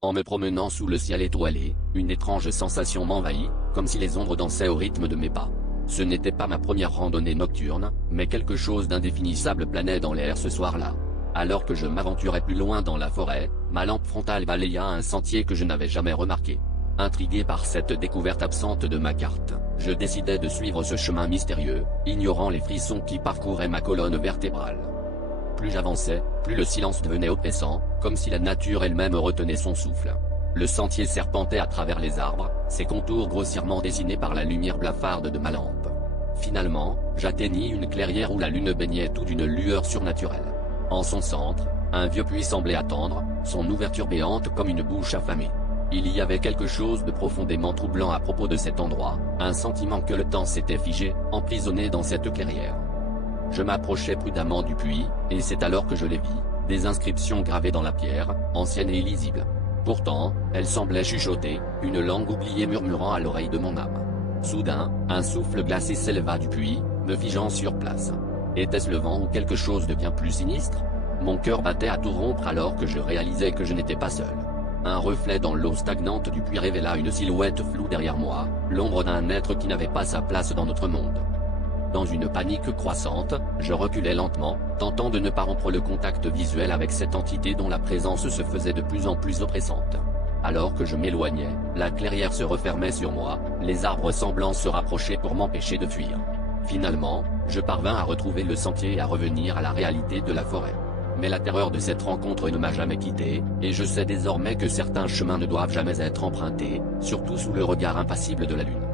En me promenant sous le ciel étoilé, une étrange sensation m'envahit, comme si les ombres dansaient au rythme de mes pas. Ce n'était pas ma première randonnée nocturne, mais quelque chose d'indéfinissable planait dans l'air ce soir-là. Alors que je m'aventurais plus loin dans la forêt, ma lampe frontale balaya un sentier que je n'avais jamais remarqué. Intrigué par cette découverte absente de ma carte, je décidai de suivre ce chemin mystérieux, ignorant les frissons qui parcouraient ma colonne vertébrale. Plus j'avançais, plus le silence devenait oppressant, comme si la nature elle-même retenait son souffle. Le sentier serpentait à travers les arbres, ses contours grossièrement dessinés par la lumière blafarde de ma lampe. Finalement, j'atteignis une clairière où la lune baignait tout d'une lueur surnaturelle. En son centre, un vieux puits semblait attendre, son ouverture béante comme une bouche affamée. Il y avait quelque chose de profondément troublant à propos de cet endroit, un sentiment que le temps s'était figé, emprisonné dans cette clairière. Je m'approchai prudemment du puits, et c'est alors que je les vis, des inscriptions gravées dans la pierre, anciennes et illisibles. Pourtant, elles semblaient chuchoter, une langue oubliée murmurant à l'oreille de mon âme. Soudain, un souffle glacé s'éleva du puits, me figeant sur place. Était-ce le vent ou quelque chose de bien plus sinistre? Mon cœur battait à tout rompre alors que je réalisais que je n'étais pas seul. Un reflet dans l'eau stagnante du puits révéla une silhouette floue derrière moi, l'ombre d'un être qui n'avait pas sa place dans notre monde. Dans une panique croissante, je reculais lentement, tentant de ne pas rompre le contact visuel avec cette entité dont la présence se faisait de plus en plus oppressante. Alors que je m'éloignais, la clairière se refermait sur moi, les arbres semblant se rapprocher pour m'empêcher de fuir. Finalement, je parvins à retrouver le sentier et à revenir à la réalité de la forêt. Mais la terreur de cette rencontre ne m'a jamais quitté, et je sais désormais que certains chemins ne doivent jamais être empruntés, surtout sous le regard impassible de la lune.